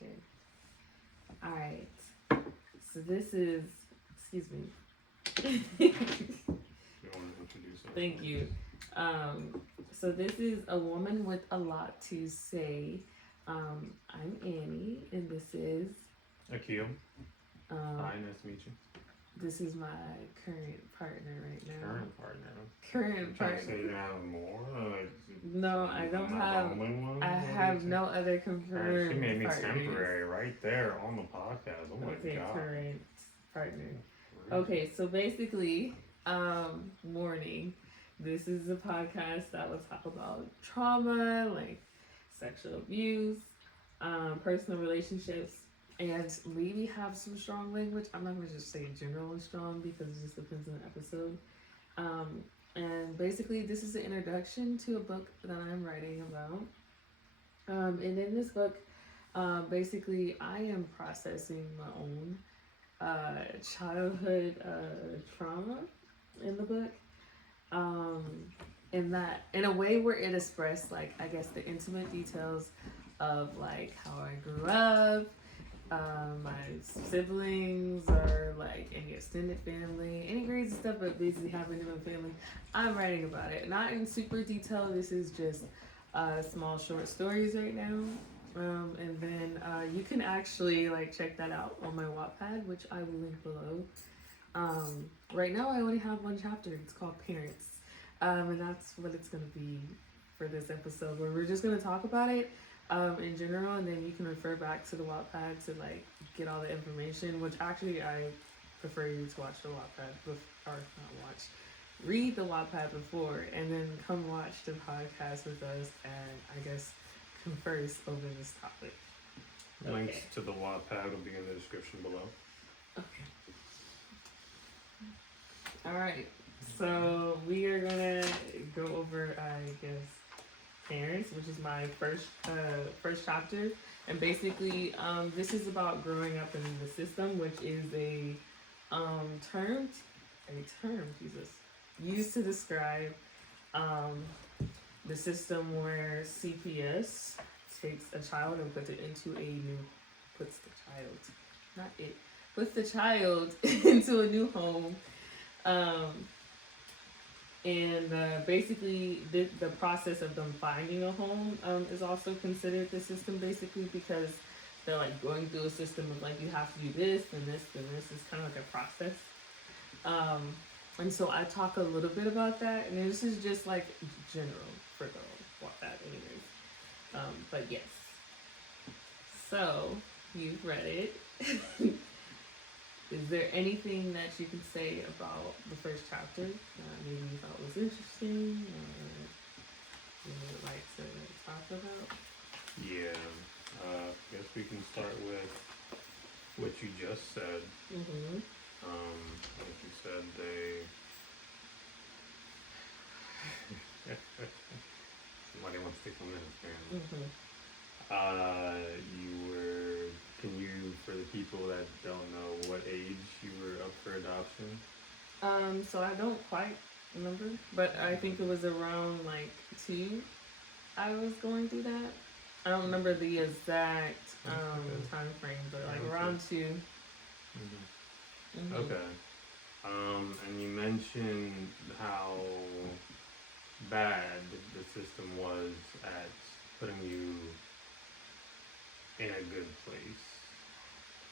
Okay. All right. So this is, excuse me. You want to introduce her? Thank you. So this is a woman with a lot to say. I'm Annie, and this is Akil. um, Hi, nice to meet you. this is my current partner right now. Current partner. Current Trying to say partner. you have more? Like, No, I don't not have. the only one? I What do you have think? no other Alright, confirmed she made me partners. temporary right there on the podcast. Oh my Okay, god. current partner. Really? Okay, so basically, warning. This is a podcast that will talk about trauma, like sexual abuse, personal relationships, and maybe have some strong language. I'm not gonna just say general and strong because it just depends on the episode. And basically, this is an introduction to a book that I'm writing about. And in this book, basically, I am processing my own childhood trauma in the book. Um, in a way where it expressed, like, I guess the intimate details of like how I grew up, my siblings, or like any extended family, any crazy stuff that basically happened in my family. I'm writing about it, not in super detail. This is just small short stories right now. And then you can actually like check that out on my Wattpad, which I will link below. Right now I only have one chapter. It's called Parents. And that's what it's going to be for this episode, where we're just going to talk about it in general, and then you can refer back to the Wattpad to like get all the information, which actually I prefer you to watch the Wattpad, or not watch, read the Wattpad before, and then come watch the podcast with us, and I guess converse over this topic. Links Okay. to the Wattpad will be in the description below. Okay. Alright, so we are gonna go over, I guess, Parents, which is my first chapter. And basically, this is about growing up in the system, which is a term, Jesus, used to describe the system where CPS takes a child and puts the child into a new home. And basically the process of them finding a home is also considered the system, basically, because they're like going through a system of like, you have to do this and this and this. Is kind of like a process. And so I talk a little bit about that, and this is just like general for the Wattpad anyways. But yes. So you've read it. Is there anything that you can say about the first chapter maybe you thought was interesting, or you would like to talk about? Yeah. Guess we can start with what you just said. Mm-hmm. Like you said, somebody wants to take 1 minute, apparently. Mm-hmm. Can you, for the people that don't know, what age you were up for adoption? So I don't quite remember, but I think it was around like 2 I was going through that. I don't remember the exact time frame, but like around 2. Mm-hmm. Mm-hmm. Okay. And you mentioned how bad the system was at putting you in a good place.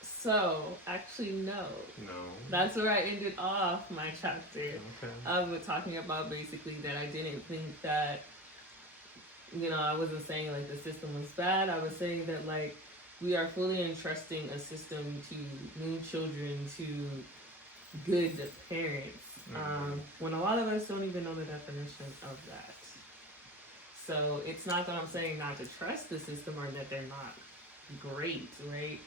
So, actually, no. No. That's where I ended off my chapter. Okay. With talking about basically that I didn't think that, I wasn't saying like the system was bad. I was saying that like we are fully entrusting a system to new children, to good parents, when a lot of us don't even know the definition of that. So it's not that I'm saying not to trust the system or that they're not great, right?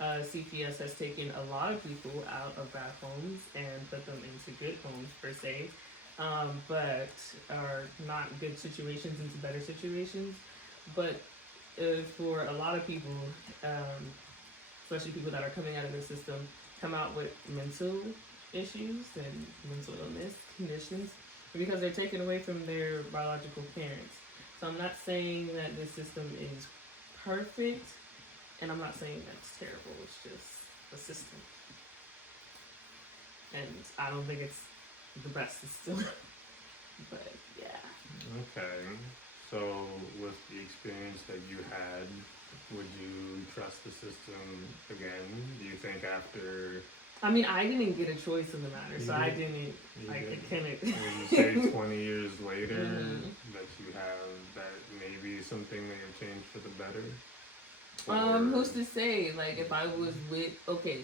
CPS has taken a lot of people out of bad homes and put them into good homes, per se, but are not good situations into better situations. But for a lot of people, especially people that are coming out of the system, come out with mental issues and mental illness conditions because they're taken away from their biological parents. So I'm not saying that this system is perfect, And I'm not saying that's terrible, it's just a system. And I don't think it's the best system. But yeah. Okay. So with the experience that you had, would you trust the system again? Do you think after... I mean, I didn't get a choice in the matter, so I didn't. I couldn't. Would you say 20 years later that you have that maybe something may have changed for the better? Who's to say? Like, if I was with, okay,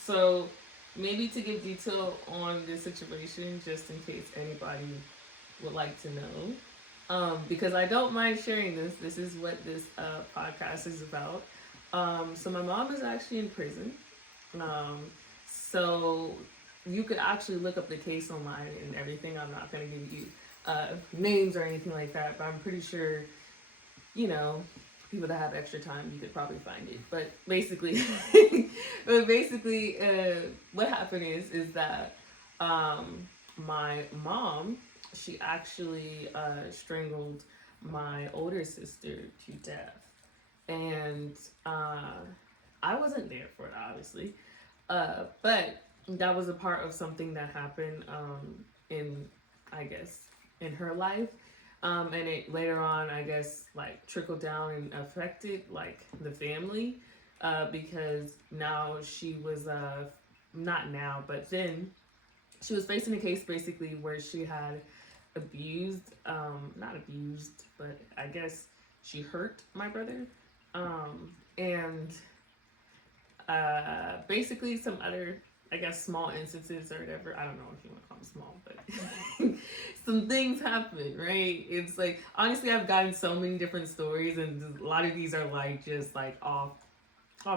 so maybe to give detail on this situation, just in case anybody would like to know, because I don't mind sharing this. This is what this podcast is about. So my mom is actually in prison. So you could actually look up the case online and everything. I'm not going to give you names or anything like that, but I'm pretty sure, you know, people that have extra time, you could probably find it. But basically, what happened is that my mom, she actually strangled my older sister to death. And I wasn't there for it, obviously. But that was a part of something that happened in her life. And it later on, I guess, like trickled down and affected like the family, because now she was not now, but then she was facing a case basically where she had abused, not abused, but I guess she hurt my brother, and basically some other, I guess, small instances or whatever. I don't know if you want to call them small, but some things happen, right? It's like, honestly, I've gotten so many different stories, and a lot of these are like just like off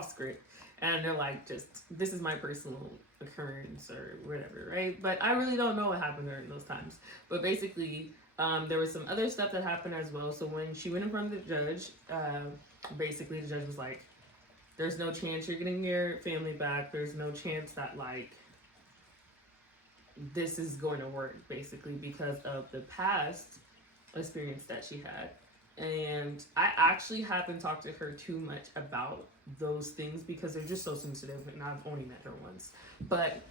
script, and they're like, just, this is my personal occurrence or whatever, right? But I really don't know what happened during those times. But basically, there was some other stuff that happened as well. So when she went in front of the judge, basically the judge was like, there's no chance you're getting your family back. There's no chance that, like, this is going to work, basically, because of the past experience that she had. And I actually haven't talked to her too much about those things because they're just so sensitive, and I've only met her once. But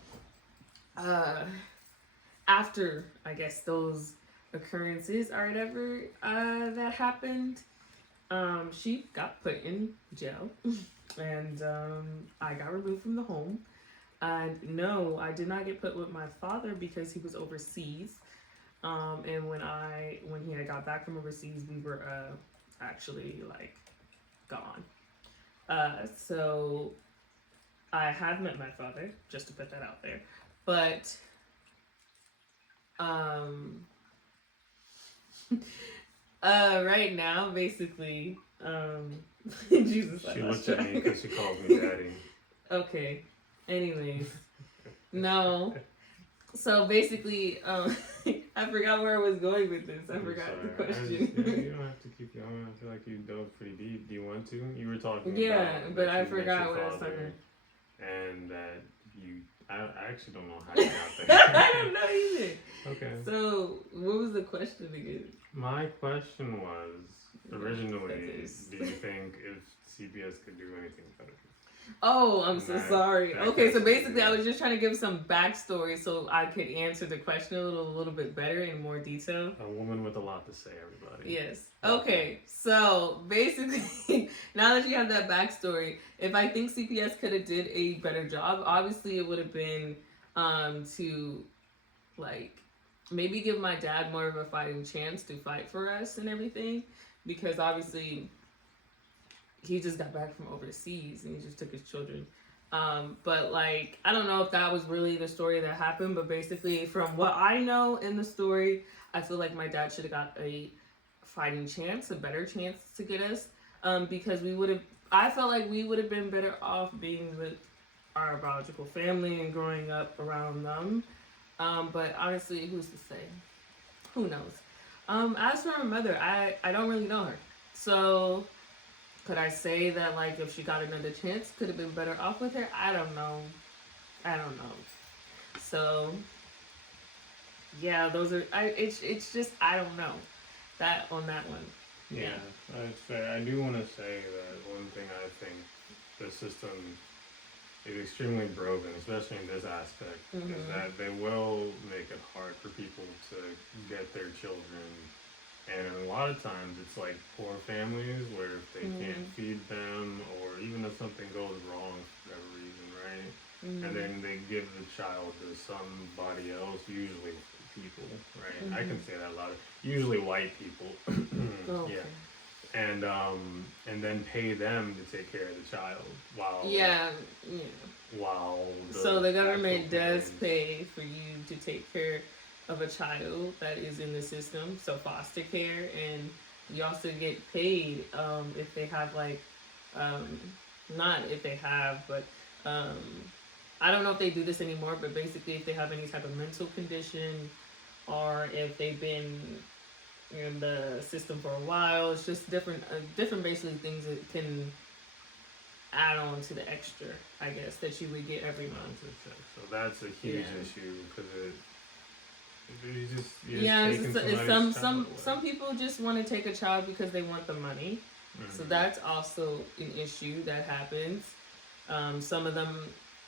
after, I guess, those occurrences or whatever that happened, she got put in jail. And I got removed from the home. And no, I did not get put with my father because he was overseas. And when he had got back from overseas, we were actually like gone. So I have met my father, just to put that out there. But right now, basically, Jesus. She looked at me because she called me daddy. Okay. Anyways, no. So basically, I forgot where I was going with this. I forgot the question. You don't have to keep going. I feel like you dove pretty deep. Do you want to? You were talking about... but I forgot what I was talking about. And that you... I actually don't know how you got there. I don't know either. Okay. So, what was the question again? My question was, originally, do you think if CPS could do anything better? Oh, I'm so sorry. Okay, so basically I was just trying to give some backstory so I could answer the question a little bit better in more detail. A woman with a lot to say, everybody. Yes. Okay, so basically, now that you have that backstory, if I think CPS could have did a better job, obviously it would have been to, like, maybe give my dad more of a fighting chance to fight for us and everything, because obviously he just got back from overseas and he just took his children. But like, I don't know if that was really the story that happened, but basically from what I know in the story, I feel like my dad should have got a fighting chance, a better chance to get us, because I felt like we would have been better off being with our biological family and growing up around them. But honestly, who's to say? Who knows? As for my mother, I don't really know her. So could I say that, like, if she got another chance, could have been better off with her? I don't know. So, yeah, those are, it's just, I don't know. That on that one. Yeah, I'd say, I do want to say that one thing I think the system is extremely broken, especially in this aspect, is that they will make it hard for people to get their children. And a lot of times it's like poor families where if they can't feed them, or even if something goes wrong for whatever reason, right? And then they give the child to somebody else, usually people, right? I can say that a lot. Usually white people. Okay. Yeah. And then pay them to take care of the child while Yeah. while So the government actual does parents- pay for you to take care of a child that is in the system, so foster care, and you also get paid if they have like, not if they have, but I don't know if they do this anymore, but basically if they have any type of mental condition or if they've been in the system for a while, it's just different basically things that can add on to the extra, I guess, that you would get every month. So that's a huge issue because you're Yeah, taking somebody's some child away. some people just want to take a child because they want the money. So that's also an issue that happens. Some of them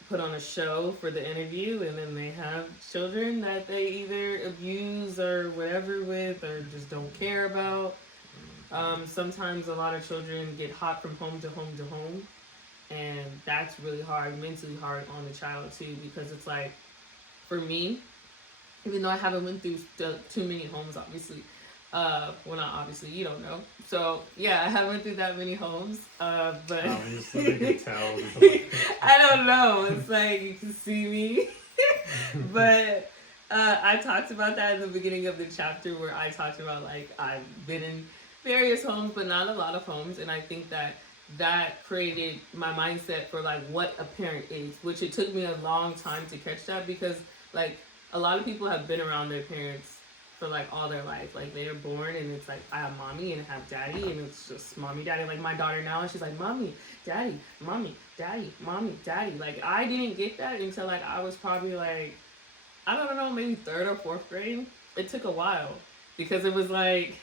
put on a show for the interview, and then they have children that they either abuse or whatever with, or just don't care about. Sometimes a lot of children get hot from home to home to home, and that's really hard, mentally hard on the child too, because it's like, for me, even though I haven't went through too many homes, obviously. Well, not obviously, you don't know. So, yeah, I haven't went through that many homes, but... Obviously, they can tell. I don't know. It's like, you can see me. But I talked about that in the beginning of the chapter where I talked about, like, I've been in various homes, but not a lot of homes. And I think that created my mindset for, like, what a parent is, which it took me a long time to catch that because, like, a lot of people have been around their parents for like all their life. Like they are born and it's like I have mommy and I have daddy and it's just mommy, daddy. Like my daughter now, she's like mommy, daddy, mommy, daddy, mommy, daddy. Like I didn't get that until like I was probably like, I don't know, maybe 3rd or 4th grade. It took a while because it was like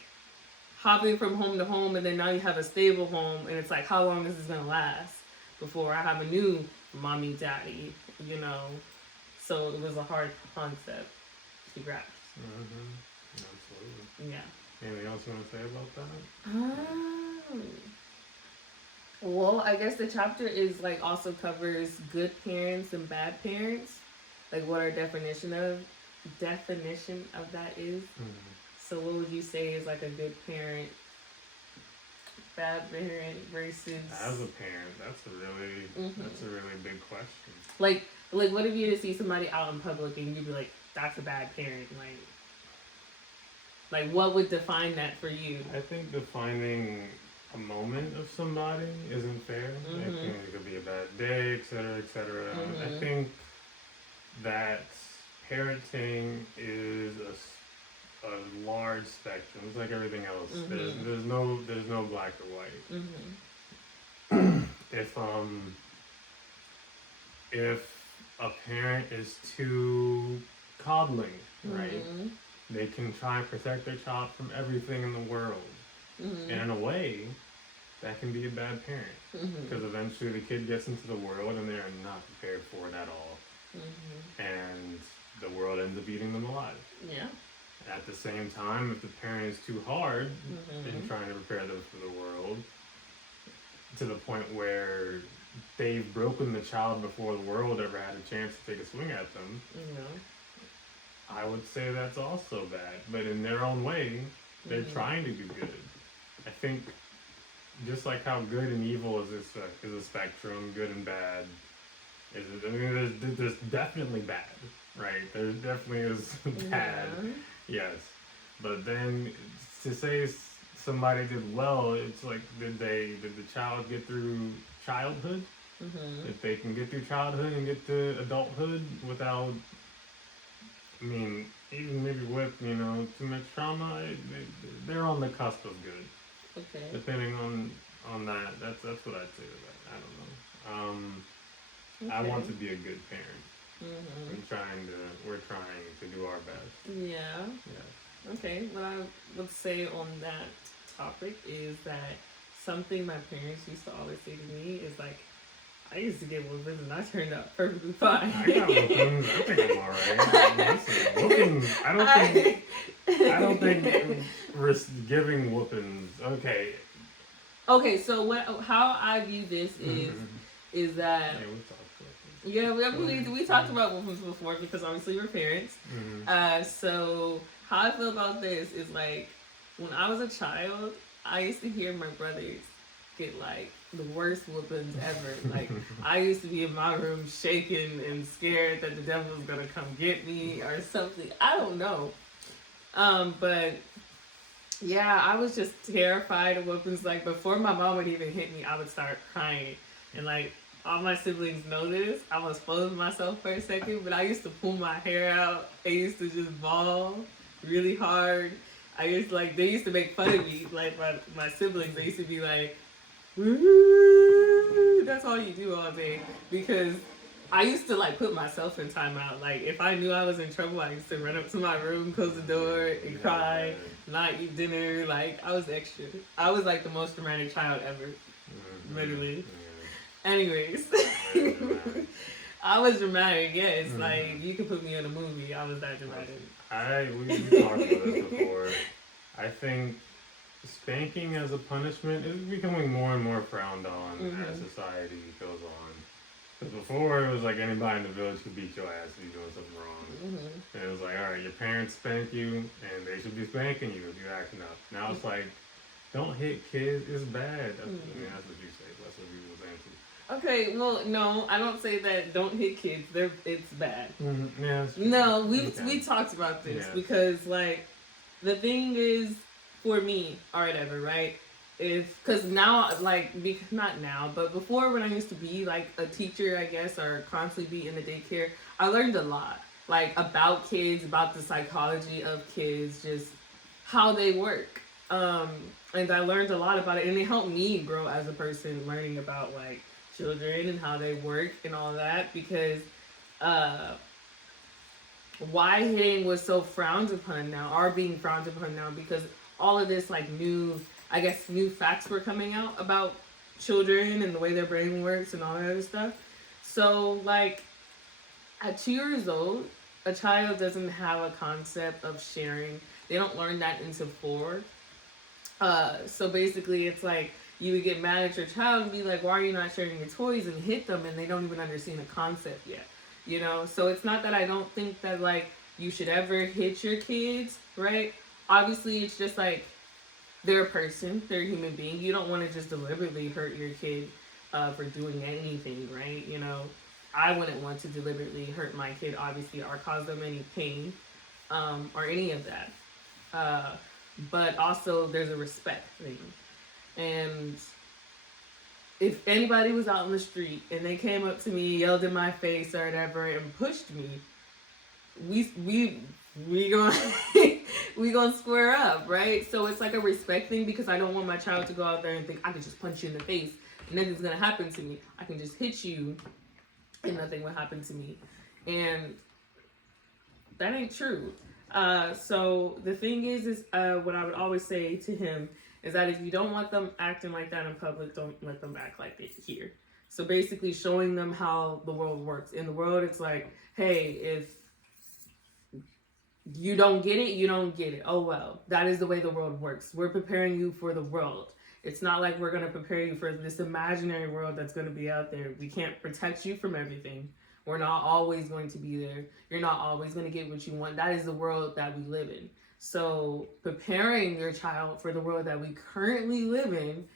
hopping from home to home and then now you have a stable home and it's like how long is this gonna last before I have a new mommy, daddy, you know? So it was a hard concept to grasp. Absolutely. Yeah. Anything else you want to say about that? Well, I guess the chapter is like also covers good parents and bad parents. Like what our definition of that is. So what would you say is like a good parent, bad parent versus As a parent, that's a really big question. Like what if you to see somebody out in public and you'd be like, that's a bad parent, like what would define that for you? I think defining a moment of somebody isn't fair. I think it could be a bad day, etc., etc. I think that parenting is a large spectrum. It's like everything else. There's no black or white. If a parent is too coddling, right? They can try and protect their child from everything in the world. And in a way, that can be a bad parent. Because eventually the kid gets into the world and they are not prepared for it at all. And the world ends up eating them alive. Yeah. At the same time, if the parent is too hard in trying to prepare them for the world, to the point where they've broken the child before the world ever had a chance to take a swing at them, I would say that's also bad. But in their own way, they're trying to do good. I think just like how good and evil is a spectrum, good and bad. I mean, there's definitely bad, right? There definitely is bad, yes. But then to say somebody did well, it's like, did the child get through childhood? If they can get through childhood and get to adulthood without, I mean, even maybe with, too much trauma, they're on the cusp of good. Okay. Depending on that, that's what I'd say to that. I don't know. I want to be a good parent. We're trying to do our best. Yeah. Yeah. Okay. What I would say on that topic is that something my parents used to always say to me is like, I used to get whoopings and I turned out perfectly fine. I got whoopings. I think I'm alright. Listen, whoopings. I don't think giving whoopings. Okay. Okay, so how I view this is that we talked about whoopings before because obviously we're parents. So how I feel about this is like when I was a child, I used to hear my brothers get like the worst whoopings ever. Like I used to be in my room shaking and scared that the devil was gonna come get me or something. I don't know. But yeah, I was just terrified of whoopings. Like before my mom would even hit me, I would start crying. And like all my siblings know this. I was exposing myself for a second, but I used to pull my hair out. I used to just bawl really hard. I used to they used to make fun of me. Like my siblings, they used to be like, woo, that's all you do all day. Because I used to like put myself in timeout. Like if I knew I was in trouble, I used to run up to my room, close the door, and cry, not eat dinner. Like I was extra. I was like the most dramatic child ever, literally. Anyways, I was dramatic. Yes, like you could put me in a movie. I was that dramatic. We talked about this before. I think spanking as a punishment is becoming more and more frowned on as society goes on. Because before it was like anybody in the village could beat your ass if you're doing something wrong. And it was like, all right, your parents spank you, and they should be spanking you if you're acting up. Now it's like, don't hit kids. It's bad. That's what you say. That's what people were saying too. Okay, well, no, I don't say that. Don't hit kids. It's bad. Yeah. No, we talked about this because like the thing is for me or whatever, right? Is because now not now, but before when I used to be like a teacher, I guess, or constantly be in the daycare, I learned a lot like about kids, about the psychology of kids, just how they work. And I learned a lot about it, and it helped me grow as a person, learning about like children and how they work and all that, because why hitting was so frowned upon now, are being frowned upon now, because all of this like new facts were coming out about children and the way their brain works and all that other stuff. So like at 2 years old, a child doesn't have a concept of sharing. They don't learn that until 4. So basically it's like you would get mad at your child and be like, why are you not sharing your toys, and hit them, and they don't even understand the concept yet, you know? So it's not that I don't think that like you should ever hit your kids, right? Obviously it's just like they're a person, they're a human being. You don't want to just deliberately hurt your kid for doing anything, right? You know, I wouldn't want to deliberately hurt my kid, obviously, or cause them any pain or any of that. But also there's a respect thing. And if anybody was out in the street and they came up to me, yelled in my face or whatever, and pushed me, we gonna square up, right? So it's like a respect thing, because I don't want my child to go out there and think I can just punch you in the face and nothing's gonna happen to me. I can just hit you and nothing will happen to me. And that ain't true. So the thing is what I would always say to him is that if you don't want them acting like that in public, don't let them act like it here. So basically showing them how the world works. In the world, it's like, hey, if you don't get it, you don't get it. Oh, well, that is the way the world works. We're preparing you for the world. It's not like we're going to prepare you for this imaginary world that's going to be out there. We can't protect you from everything. We're not always going to be there. You're not always going to get what you want. That is the world that we live in. So preparing your child for the world that we currently live in,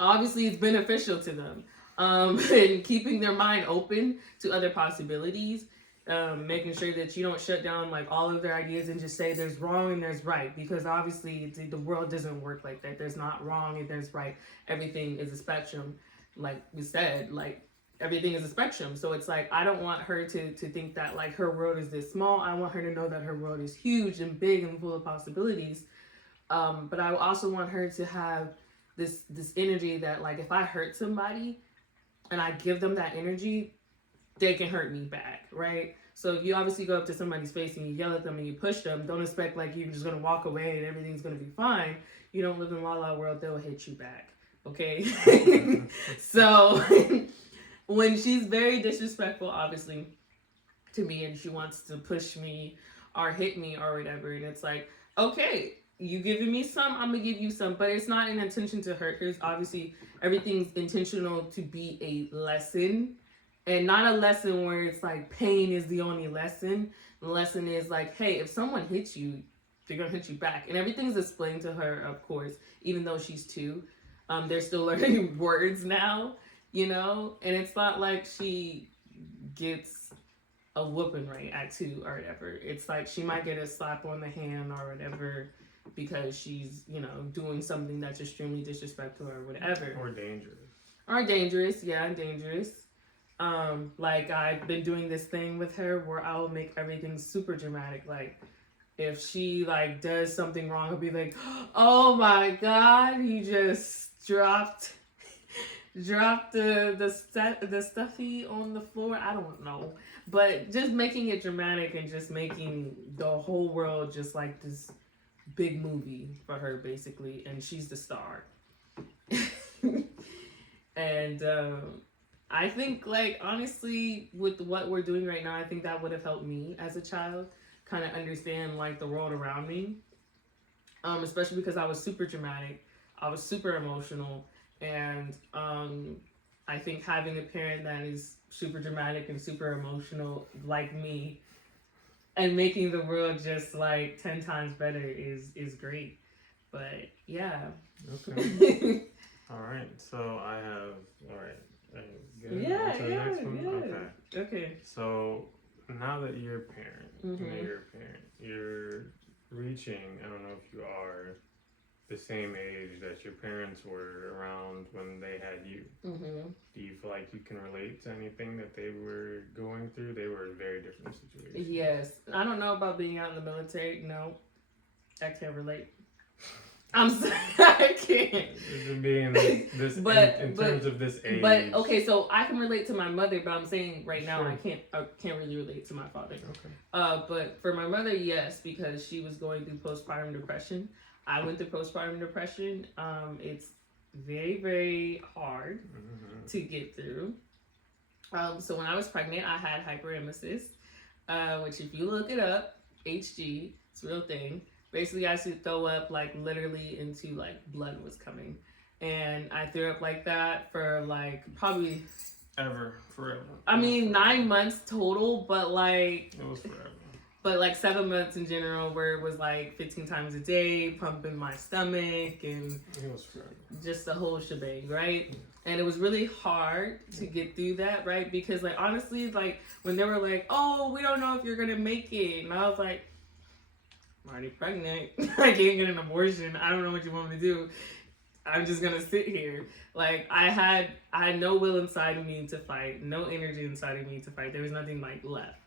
obviously it's beneficial to them. And keeping their mind open to other possibilities, making sure that you don't shut down like all of their ideas and just say there's wrong and there's right, because obviously the world doesn't work like that. There's not wrong and there's right. Everything is a spectrum. Like we said, like everything is a spectrum. So it's like, I don't want her to think that like her world is this small. I want her to know that her world is huge and big and full of possibilities. But I also want her to have this energy that like, if I hurt somebody and I give them that energy, they can hurt me back, right? So if you obviously go up to somebody's face and you yell at them and you push them, don't expect like you're just gonna walk away and everything's gonna be fine. you don't live in La La World, they'll hit you back. Okay? So when she's very disrespectful, obviously, to me, and she wants to push me or hit me or whatever, and it's like, okay, you giving me some, I'm gonna give you some, but it's not an intention to hurt. Here's obviously everything's intentional to be a lesson, and not a lesson where it's like pain is the only lesson. The lesson is like, hey, if someone hits you, they're gonna hit you back, and everything's explained to her, of course, even though she's 2. They're still learning words now, you know, and it's not like she gets a whooping right at 2 or whatever. It's like she might get a slap on the hand or whatever because she's, you know, doing something that's extremely disrespectful or whatever. Or dangerous. Or dangerous, yeah, dangerous. Like I've been doing this thing with her where I will make everything super dramatic. Like if she like does something wrong, I'll be like, oh my God, he just dropped the stuffy on the floor. I don't know, but just making it dramatic and just making the whole world just like this big movie for her basically, and she's the star. And I think like honestly with what we're doing right now, I think that would have helped me as a child kind of understand like the world around me, especially because I was super dramatic, I was super emotional, and I think having a parent that is super dramatic and super emotional like me and making the world just like 10 times better is great. But yeah. Okay. All right. So I have. All right. Good. Yeah. On to the next one? Yeah. Okay. So now that you're a parent, Mm-hmm. you're reaching. I don't know if you are the same age that your parents were around when they had you. Mm-hmm. Do you feel like you can relate to anything that they were going through? They were in very different situations. Yes. I don't know about being out in the military. No, I can't relate. I'm sorry, I can't. Just being this in terms of this age. But okay, so I can relate to my mother, but I'm saying right now Sure. I can't really relate to my father. Okay. But for my mother, yes, because she was going through postpartum depression. I went through postpartum depression. It's very, very hard to get through. So when I was pregnant, I had hyperemesis, which if you look it up, HG, it's a real thing. Basically, I used to throw up like literally into like blood was coming. And I threw up like that for like probably... Forever. I mean, 9 months total, but like... It was forever. But like 7 months in general where it was like 15 times a day, pumping my stomach and... It was forever. Just the whole shebang, right? And it was really hard to get through that, right? Because like honestly, like when they were like, oh, we don't know if you're going to make it. And I was like... I'm already pregnant. I can't get an abortion. I don't know what you want me to do. I'm just gonna sit here. Like I had no will inside of me to fight, no energy inside of me to fight. There was nothing like left.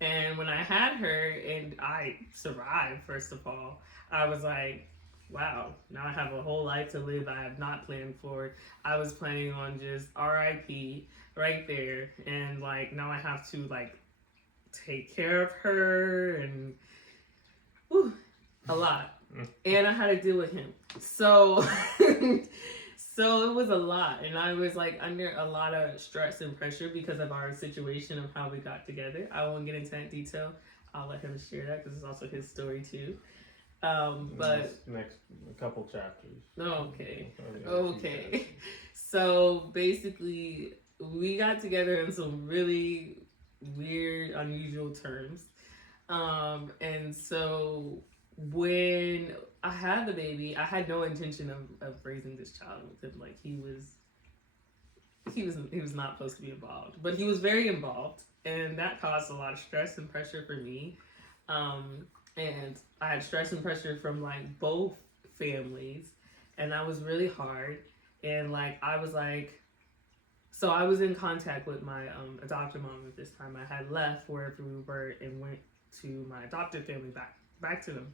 And when I had her and I survived, first of all, I was like, wow, now I have a whole life to live I have not planned for. I was planning on just RIP right there. And like now I have to like take care of her and a lot. And I had to deal with him. So so it was a lot. And I was like under a lot of stress and pressure because of our situation of how we got together. I won't get into that detail. I'll let him share that because it's also his story too. But next couple chapters. Okay. So basically we got together in some really weird, unusual terms. And so when I had the baby, I had no intention of raising this child with him. Like he was not supposed to be involved, but he was very involved, and that caused a lot of stress and pressure for me. And I had stress and pressure from like both families, and that was really hard. And like I was like, so I was in contact with my adoptive mom at this time. I had left wherever we were and went to my adoptive family back to them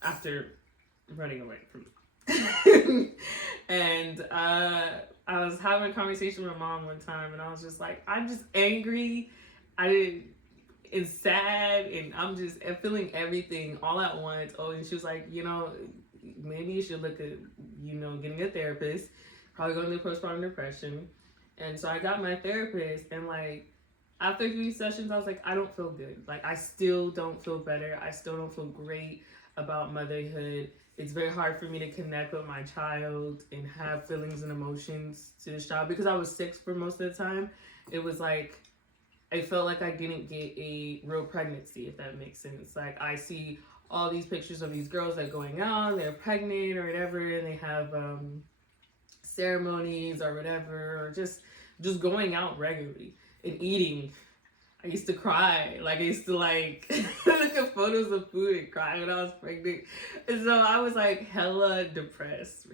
after running away from them. And I was having a conversation with my mom one time, and I was just like, I'm just angry. And sad, and I'm feeling everything all at once. Oh, and she was like, you know, maybe you should look at, getting a therapist, probably going through postpartum depression. And so I got my therapist, and like, after 3 sessions, I was like, I don't feel good. Like, I still don't feel better. I still don't feel great about motherhood. It's very hard for me to connect with my child and have feelings and emotions to this child because I was sick for most of the time. It was like, I felt like I didn't get a real pregnancy, if that makes sense. Like, I see all these pictures of these girls that are going out, they're pregnant or whatever, and they have ceremonies or whatever, or just going out regularly and eating. I used to cry. Like, I used to like look at photos of food and cry when I was pregnant. And so I was like hella depressed.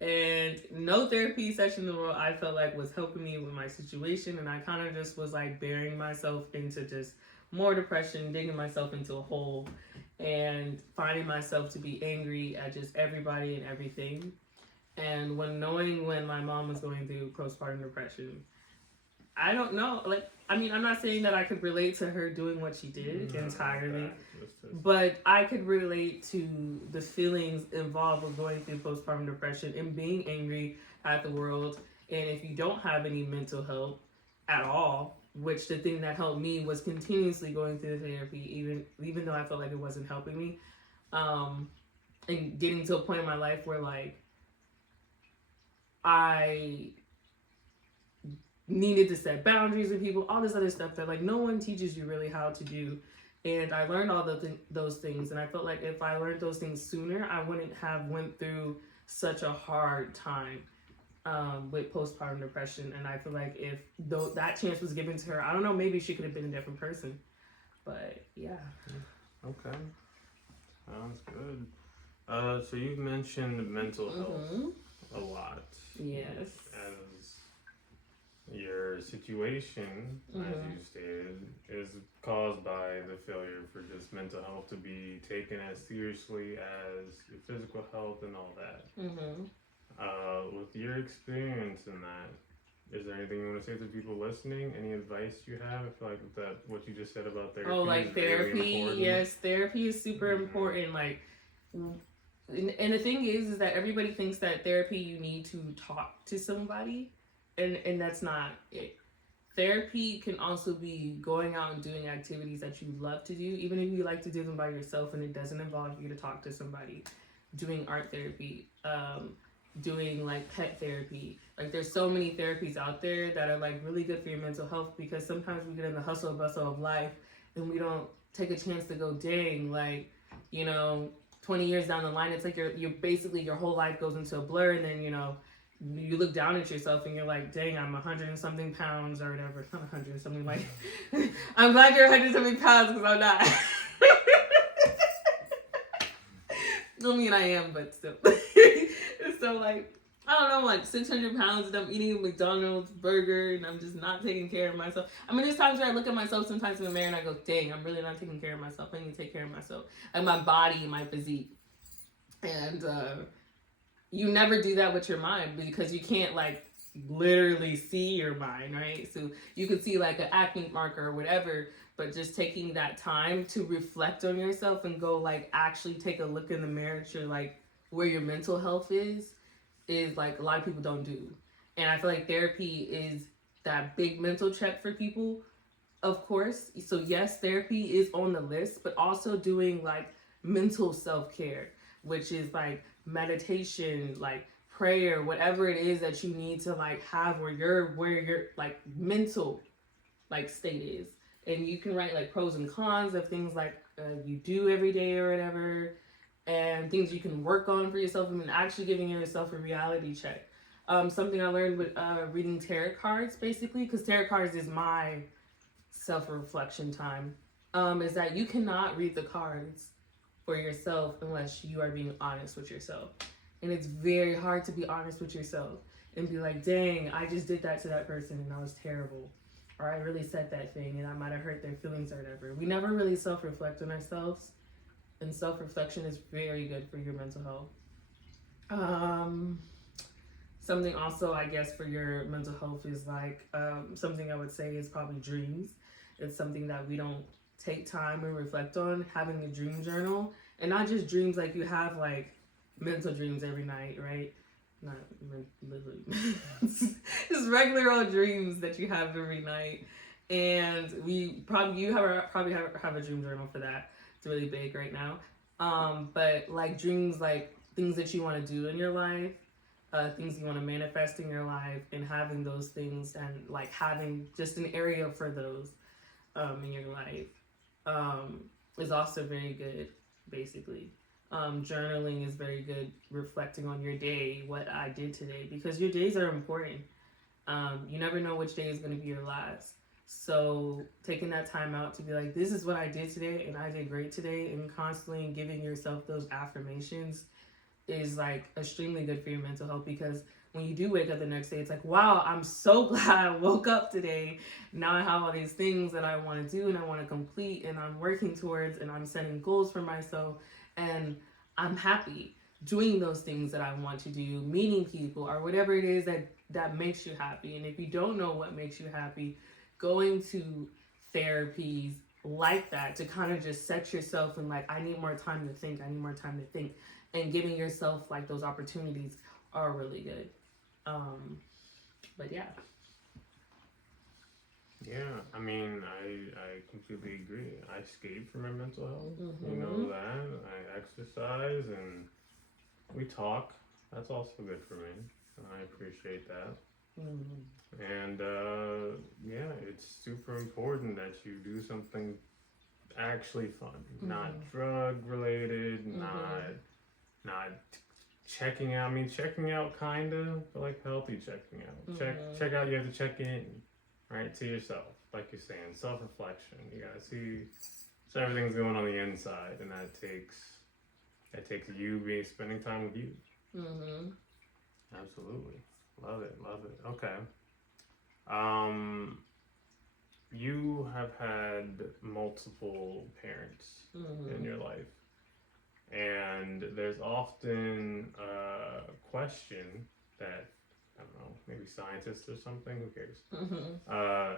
And no therapy session in the world I felt like was helping me with my situation. And I kind of just was like burying myself into just more depression, digging myself into a hole, and finding myself to be angry at just everybody and everything. And knowing when my mom was going through postpartum depression, I don't know. Like, I mean, I'm not saying that I could relate to her doing what she did entirely, but I could relate to the feelings involved with going through postpartum depression and being angry at the world. And if you don't have any mental health at all, which the thing that helped me was continuously going through therapy, even though I felt like it wasn't helping me, and getting to a point in my life where like I needed to set boundaries with people, all this other stuff that like no one teaches you really how to do. And I learned all those things, and I felt like if I learned those things sooner, I wouldn't have went through such a hard time with postpartum depression. And I feel like if that chance was given to her, I don't know, maybe she could have been a different person. But yeah. Okay, sounds good. So you've mentioned mental health a lot. Yes. As your situation, as you stated, is caused by the failure for just mental health to be taken as seriously as your physical health and all that. With your experience in that, is there anything you want to say to people listening? Any advice you have? I feel like that what you just said about therapy. Oh, like therapy? Yes, therapy is super important. Like, and the thing is that everybody thinks that therapy you need to talk to somebody, and that's not it. Therapy can also be going out and doing activities that you love to do, even if you like to do them by yourself and it doesn't involve you to talk to somebody. Doing art therapy, doing like pet therapy. Like, there's so many therapies out there that are like really good for your mental health, because sometimes we get in the hustle and bustle of life and we don't take a chance to go, dang, like, 20 years down the line, it's like you're basically your whole life goes into a blur, and then you look down at yourself and you're like, dang, I'm 100 and something pounds or whatever. Not 100 and something, like I'm glad you're 100 and something pounds, because I'm not. I mean, I am, but still. So like, I don't know, like 600 pounds, and I'm eating a McDonald's burger and I'm just not taking care of myself. I mean, there's times where I look at myself sometimes in the mirror and I go, dang, I'm really not taking care of myself. I need to take care of myself and my body and my physique. And you never do that with your mind, because you can't like literally see your mind, right? So you could see like an acne marker or whatever, but just taking that time to reflect on yourself and go like actually take a look in the mirror to like where your mental health is like a lot of people don't do. And I feel like therapy is that big mental check for people, of course. So yes, therapy is on the list, but also doing like mental self-care, which is like meditation, like prayer, whatever it is that you need to like have where your like mental like state is. And you can write like pros and cons of things like you do every day or whatever, and things you can work on for yourself, and actually giving yourself a reality check. Something I learned with reading tarot cards, basically, because tarot cards is my self-reflection time, is that you cannot read the cards for yourself unless you are being honest with yourself. And it's very hard to be honest with yourself and be like, dang, I just did that to that person and I was terrible. Or I really said that thing and I might have hurt their feelings or whatever. We never really self-reflect on ourselves. And self-reflection is very good for your mental health. Something also, I guess, for your mental health is like, something I would say is probably dreams. It's something that we don't take time and reflect on. Having a dream journal And not just dreams like you have like mental dreams every night, right? Not literally. Just regular old dreams that you have every night. And you probably have a dream journal for that. It's really big right now. But like dreams, like things that you want to do in your life, things you want to manifest in your life, and having those things, and like having just an area for those in your life is also very good, basically. Journaling is very good, reflecting on your day, what I did today, because your days are important. You never know which day is going to be your last. So taking that time out to be like, this is what I did today, and I did great today, and constantly giving yourself those affirmations is like extremely good for your mental health, because when you do wake up the next day, it's like, wow, I'm so glad I woke up today. Now I have all these things that I want to do and I want to complete, and I'm working towards, and I'm setting goals for myself, and I'm happy doing those things that I want to do, meeting people, or whatever it is that makes you happy. And if you don't know what makes you happy, going to therapies like that to kind of just set yourself in like, I need more time to think, and giving yourself like those opportunities are really good. But yeah. Yeah, I mean, I completely agree. I skate for my mental health. You know that. I exercise and we talk. That's also good for me. I appreciate that. And yeah, it's super important that you do something actually fun, not drug related, not checking out. I mean, checking out kind of, but like healthy checking out. Check out. You have to check in, right, to yourself, like you're saying, self reflection. You gotta see so everything's going on the inside, and that takes you spending time with you. Absolutely. Love it. Okay. You have had multiple parents in your life, and there's often a question that, I don't know, maybe scientists or something, who cares,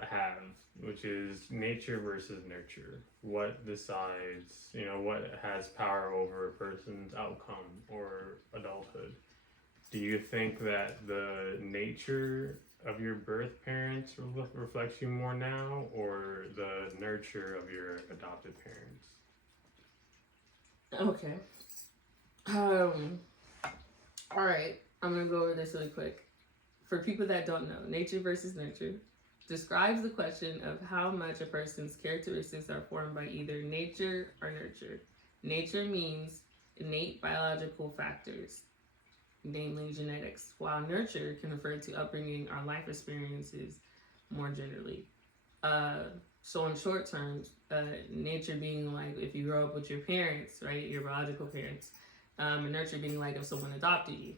have, which is nature versus nurture. What decides, what has power over a person's outcome or adulthood? Do you think that the nature of your birth parents reflects you more now, or the nurture of your adopted parents? Okay. All right. I'm going to go over this really quick. For people that don't know, nature versus nurture describes the question of how much a person's characteristics are formed by either nature or nurture. Nature means innate biological factors, namely genetics, while nurture can refer to upbringing or life experiences more generally. So in short terms, nature being like if you grow up with your parents, right, your biological parents, and nurture being like if someone adopted you.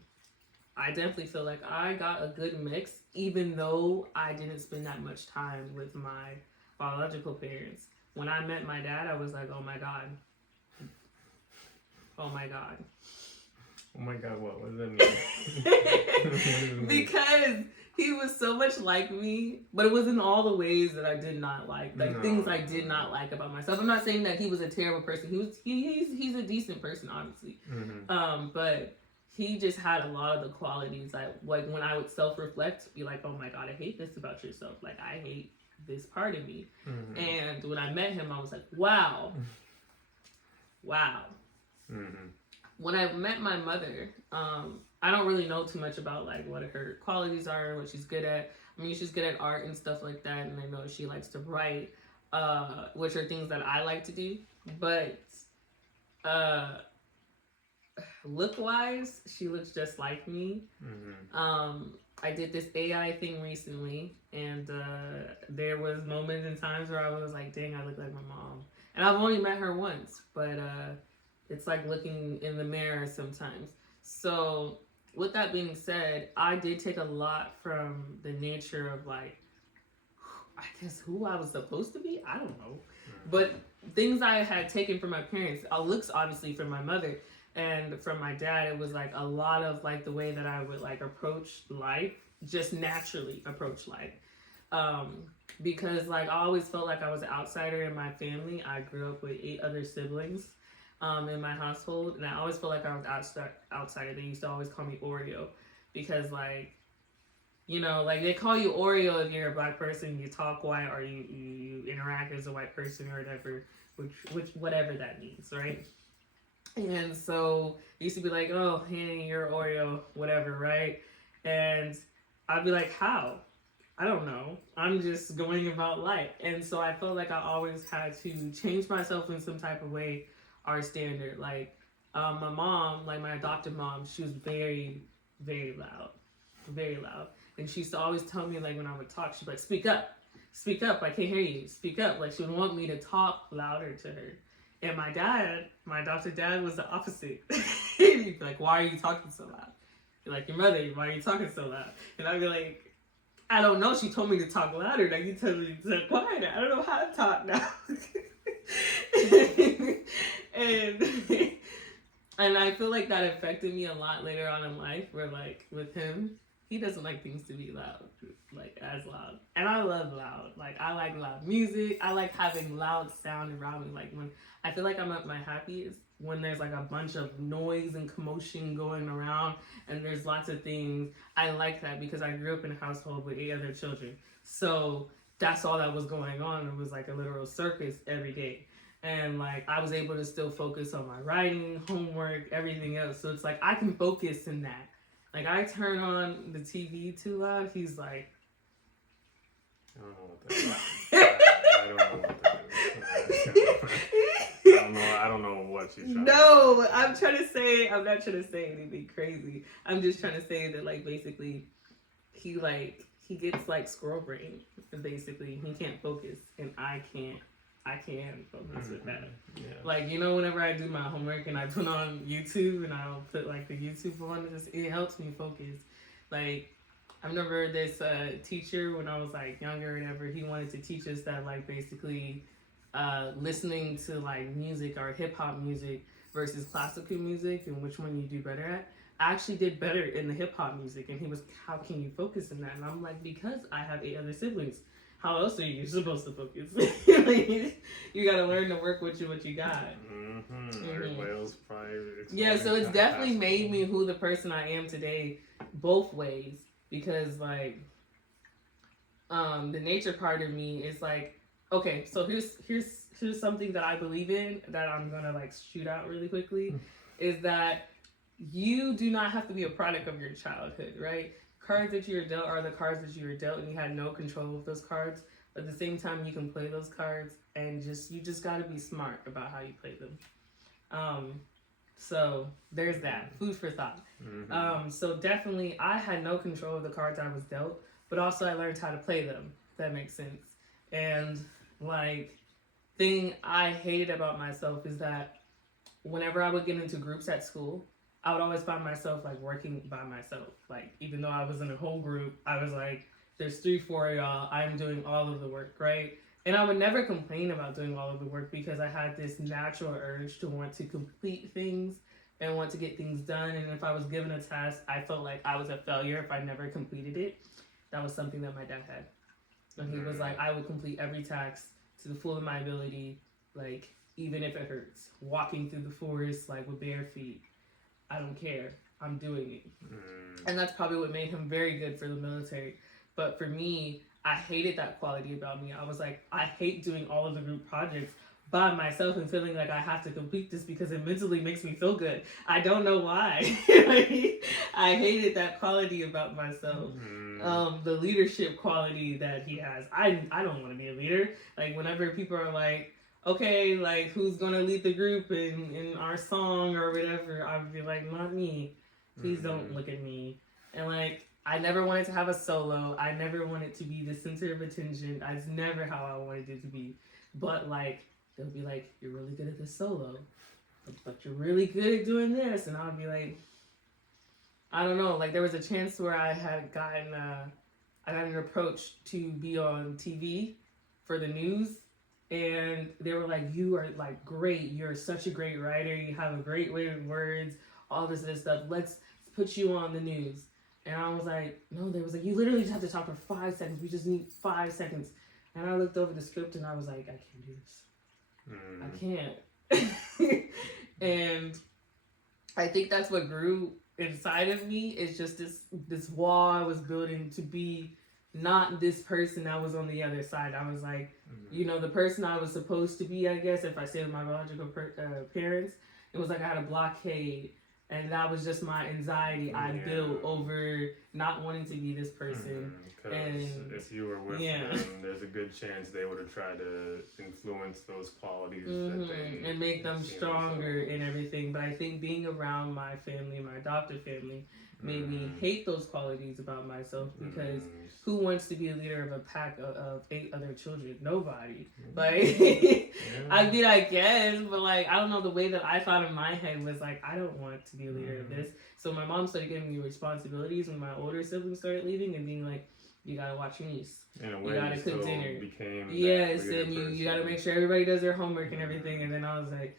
I definitely feel like I got a good mix, even though I didn't spend that much time with my biological parents. When I met my dad, I was like, oh my God. Oh my God. Oh my God, what does that mean? Because he was so much like me, but it was in all the ways that I did not like, things I did not like about myself. I'm not saying that he was a terrible person. He's a decent person, obviously. But he just had a lot of the qualities that, like, when I would self-reflect, be like, oh my God, I hate this about yourself. Like, I hate this part of me. And when I met him, I was like, wow. When I met my mother, I don't really know too much about like what her qualities are, what she's good at. I mean, she's good at art and stuff like that, and I know she likes to write, which are things that I like to do. But look-wise, she looks just like me. I did this AI thing recently, and there was moments and times where I was like, dang, I look like my mom. And I've only met her once, but it's like looking in the mirror sometimes. So with that being said, I did take a lot from the nature of like, I guess who I was supposed to be? I don't know. But things I had taken from my parents, looks obviously from my mother, and from my dad, it was like a lot of like the way that I would like approach life, just naturally approach life. Because like I always felt like I was an outsider in my family. I grew up with 8 other siblings. in my household, and I always felt like I was outsider. They used to always call me Oreo because, like, you know, like they call you Oreo if you're a black person, you talk white, or you interact as a white person or whatever, which whatever that means, right? And so it used to be like, oh, hey, you're Oreo, whatever, right? And I'd be like, how? I don't know. I'm just going about life. And so I felt like I always had to change myself in some type of way or standard. Like, my mom, like my adopted mom, she was very, very loud. Very loud. And she used to always tell me, like, when I would talk, she'd be like, speak up, I can't hear you, speak up. Like, she would want me to talk louder to her. And my dad, my adopted dad, was the opposite. He'd be like, why are you talking so loud? Like, your mother, why are you talking so loud? And I'd be like, I don't know, she told me to talk louder. Like, you told me to talk quieter. I don't know how to talk now. and I feel like that affected me a lot later on in life, where, like, with him, he doesn't like things to be loud, like as loud. And I love loud. Like, I like loud music. I like having loud sound around me. Like, when I feel like I'm at my happiest, when there's like a bunch of noise and commotion going around and there's lots of things. I like that because I grew up in a household with 8 other children. So that's all that was going on. It was like a literal circus every day. And like, I was able to still focus on my writing, homework, everything else. So it's like, I can focus in that. Like, I turn on the TV too loud, he's like... I don't know what that is. I don't know what that is. I don't know what she's trying to say. No, I'm not trying to say anything crazy. I'm just trying to say that, like, basically, he gets, like, squirrel brain, basically. He can't focus, and I can focus with that. Yeah. Like, you know, whenever I do my homework and I put on YouTube and I'll put like the YouTube on, it helps me focus. Like, I remember this teacher when I was like younger or whatever, he wanted to teach us that, like, basically listening to like music or hip hop music versus classical music and which one you do better at. I actually did better in the hip hop music, and he was, how can you focus in that? And I'm like, because I have 8 other siblings. How else are you supposed to focus? Like, you gotta learn to work with what you got. Everybody else probably. Yeah, so it's definitely made me who the person I am today, both ways. Because, like, the nature part of me is like, okay, so here's something that I believe in that I'm gonna like shoot out really quickly, is that you do not have to be a product of your childhood, right? Cards that you were dealt are the cards that you were dealt, and you had no control of those cards. But at the same time, you can play those cards, and you just got to be smart about how you play them. So there's that. Food for thought. So definitely, I had no control of the cards I was dealt, but also I learned how to play them, if that makes sense. And, like, thing I hated about myself is that whenever I would get into groups at school, I would always find myself, like, working by myself. Like, even though I was in a whole group, I was like, there's 3-4 of y'all, I'm doing all of the work, right? And I would never complain about doing all of the work because I had this natural urge to want to complete things and want to get things done. And if I was given a task, I felt like I was a failure if I never completed it. That was something that my dad had. And he was like, I would complete every task to the full of my ability, like, even if it hurts. Walking through the forest, like, with bare feet. I don't care. I'm doing it. And that's probably what made him very good for the military. But for me, I hated that quality about me. I was like, I hate doing all of the group projects by myself and feeling like I have to complete this because it mentally makes me feel good. I don't know why. I hated that quality about myself. The leadership quality that he has. I don't want to be a leader. Like, whenever people are like, okay, like, who's gonna lead the group in our song or whatever, I would be like, not me. Please don't look at me. And, like, I never wanted to have a solo. I never wanted to be the center of attention. That's never how I wanted it to be. But, like, they'll be like, you're really good at the solo, but you're really good at doing this. And I'll be like, I don't know. Like, there was a chance where I had gotten an approach to be on TV for the news. And they were like, you are, like, great. You're such a great writer. You have a great way with words, all this stuff. Let's put you on the news. And I was like, no, they was like, you literally just have to talk for 5 seconds. We just need 5 seconds. And I looked over the script and I was like, I can't do this. I can't. And I think that's what grew inside of me, is just this wall I was building to be not this person that was on the other side. I was like, the person I was supposed to be, I guess, if I stayed with my biological parents, it was like I had a blockade. And that was just my anxiety I built over not wanting to be this person. Because if you were with them, there's a good chance they would have tried to influence those qualities that they and make them stronger and everything. But I think being around my family, my adopted family, made me hate those qualities about myself, because who wants to be a leader of a pack of 8 other children? Nobody. Like, I mean, I guess, but like, I don't know, the way that I thought in my head was like, I don't want to be a leader of this. So my mom started giving me responsibilities when my older siblings started leaving, and being like, you gotta watch your niece. In a way, you gotta cook dinner. Yes, and you gotta make sure everybody does their homework and everything. And then I was like,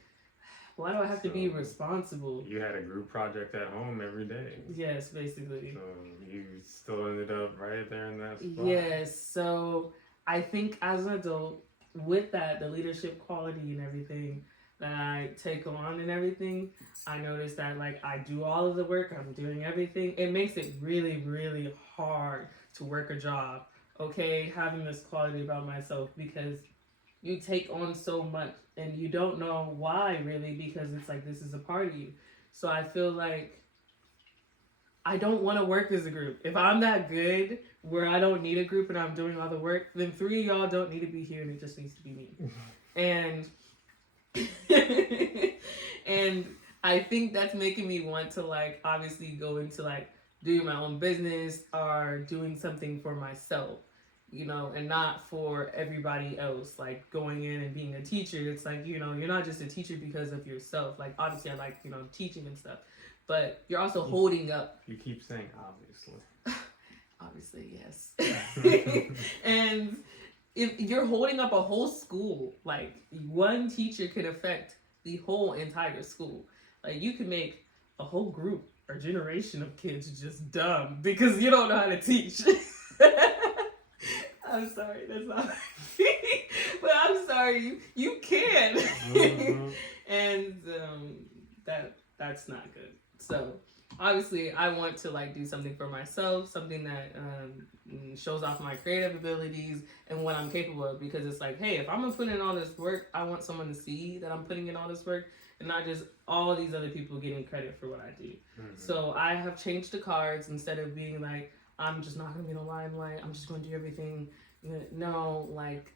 why do I have to be responsible? You had a group project at home every day. Yes, basically. So you still ended up right there in that spot. Yes, so I think as an adult, with that, the leadership quality and everything that I take on and everything, I noticed that like I do all of the work, I'm doing everything. It makes it really, really hard to work a job, okay? Having this quality about myself, because you take on so much and you don't know why, really, because it's like this is a part of you. So I feel like I don't want to work as a group. If I'm that good where I don't need a group and I'm doing all the work, then 3 of y'all don't need to be here and it just needs to be me. And and I think that's making me want to like obviously go into like doing my own business or doing something for myself, and not for everybody else. Like going in and being a teacher, it's like, you're not just a teacher because of yourself. Like obviously I like, teaching and stuff, but you're also holding up. You keep saying obviously. Obviously, yes. And if you're holding up a whole school, like one teacher could affect the whole entire school. Like you could make a whole group or generation of kids just dumb because you don't know how to teach. I'm sorry, that's not but I'm sorry, you can. And that's not good. So obviously I want to like do something for myself, something that shows off my creative abilities and what I'm capable of, because it's like, hey, if I'm gonna put in all this work, I want someone to see that I'm putting in all this work and not just all these other people getting credit for what I do. So I have changed the cards. Instead of being like, I'm just not gonna be in the limelight, I'm just gonna do everything. No, like,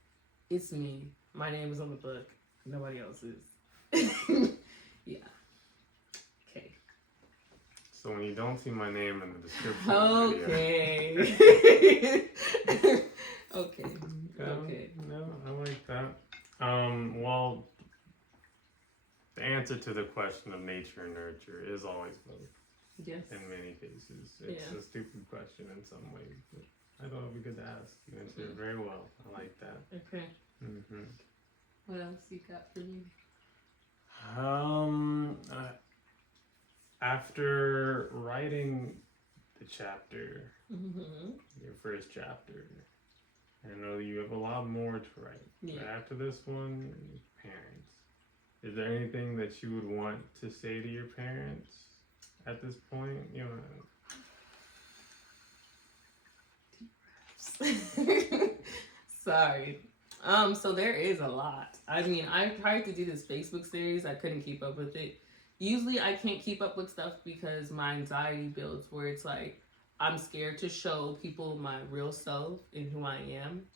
it's me. My name is on the book. Nobody else is. Yeah. Okay. So when you don't see my name in the description okay. of the video. Okay. Okay. No, I like that. Well, the answer to the question of nature and nurture is always both. Yes. In many cases. It's a stupid question in some ways, but I thought it would be good to ask. You answered it very well. I like that. Okay. What else you got for me? After writing the chapter, your first chapter, I know you have a lot more to write. Yeah. But after this one, parents. Is there anything that you would want to say to your parents at this point? Sorry. So there is a lot. I mean, I tried to do this Facebook series. I couldn't keep up with it. Usually I can't keep up with stuff because my anxiety builds, where it's like I'm scared to show people my real self and who I am.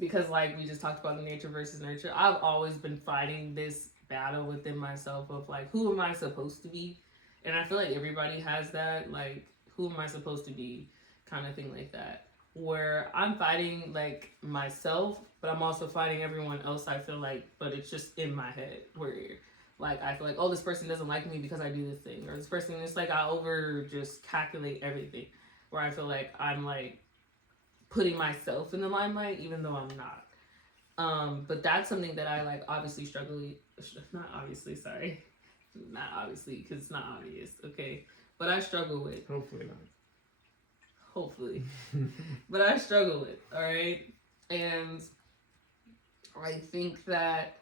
Because like we just talked about the nature versus nurture, I've always been fighting this battle within myself of like, who am I supposed to be? And I feel like everybody has that, like, who am I supposed to be kind of thing like that. Where I'm fighting like myself, but I'm also fighting everyone else, I feel like, but it's just in my head where like I feel like, oh, this person doesn't like me because I do this thing, or this person, it's like I over just calculate everything, where I feel like I'm like putting myself in the limelight even though I'm not. But that's something that I like obviously not obviously because it's not obvious, okay, but I struggle with. Hopefully. But I struggle with, all right? And I think that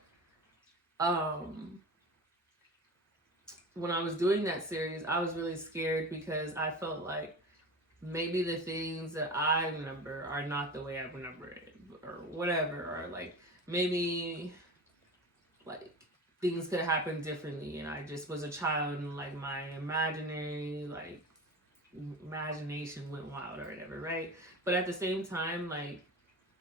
when I was doing that series, I was really scared because I felt like maybe the things that I remember are not the way I remember it, or whatever, or like maybe like things could happen differently, and I just was a child, and like my imagination went wild or whatever, right? But at the same time, like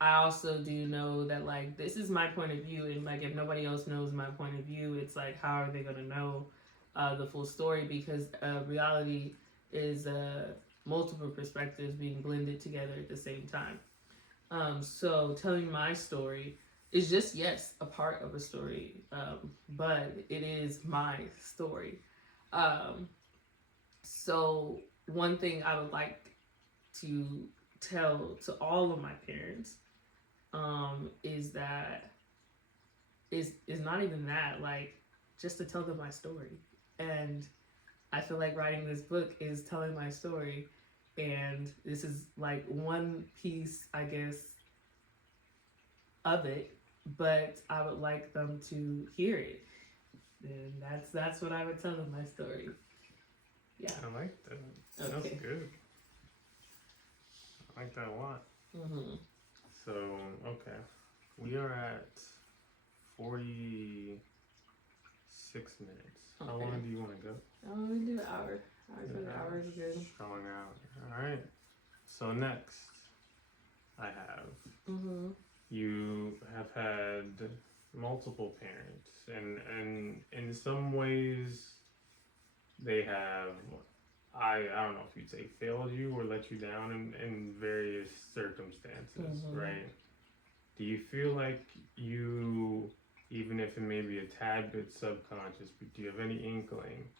I also do know that like this is my point of view, and like if nobody else knows my point of view, it's like how are they gonna know the full story? Because reality is multiple perspectives being blended together at the same time. So telling my story is just, yes, a part of a story, but it is my story. So one thing I would like to tell to all of my parents is that is not even that, like just to tell them my story. And I feel like writing this book is telling my story, and this is like one piece, I guess, of it, but I would like them to hear it, and that's what I would tell them, my story. Yeah, I like that. Okay. That's good. I like that a lot. Mm-hmm. So, okay. We are at 46 minutes. How Okay. long do you want to go? We do an hour. I think an hour is good. Strong out. Alright. So next, I have, you have had multiple parents, and in some ways, they have, I don't know if you'd say failed you or let you down in various circumstances, right? Do you feel like you, even if it may be a tad bit subconscious, but do you have any inkling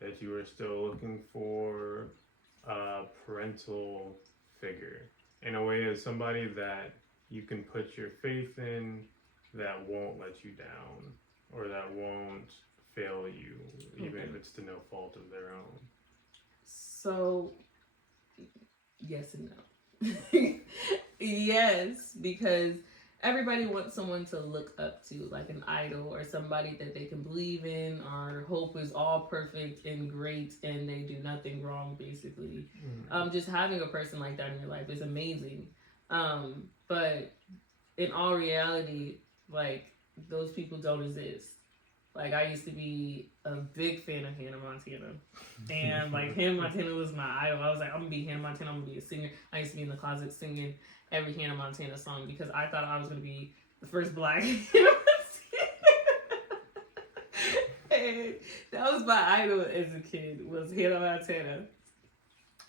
that you are still looking for a parental figure, in a way as somebody that you can put your faith in, that won't let you down, or that won't fail you, even if it's to no fault of their own? So, yes and no. Yes, because everybody wants someone to look up to, like an idol or somebody that they can believe in, or hope is all perfect and great and they do nothing wrong, basically. Just having a person like that in your life is amazing. But in all reality, like, those people don't exist. Like, I used to be a big fan of Hannah Montana. And, like, Hannah Montana was my idol. I was like, I'm going to be Hannah Montana. I'm going to be a singer. I used to be in the closet singing every Hannah Montana song because I thought I was going to be the first black Hannah Montana. And that was my idol as a kid, was Hannah Montana.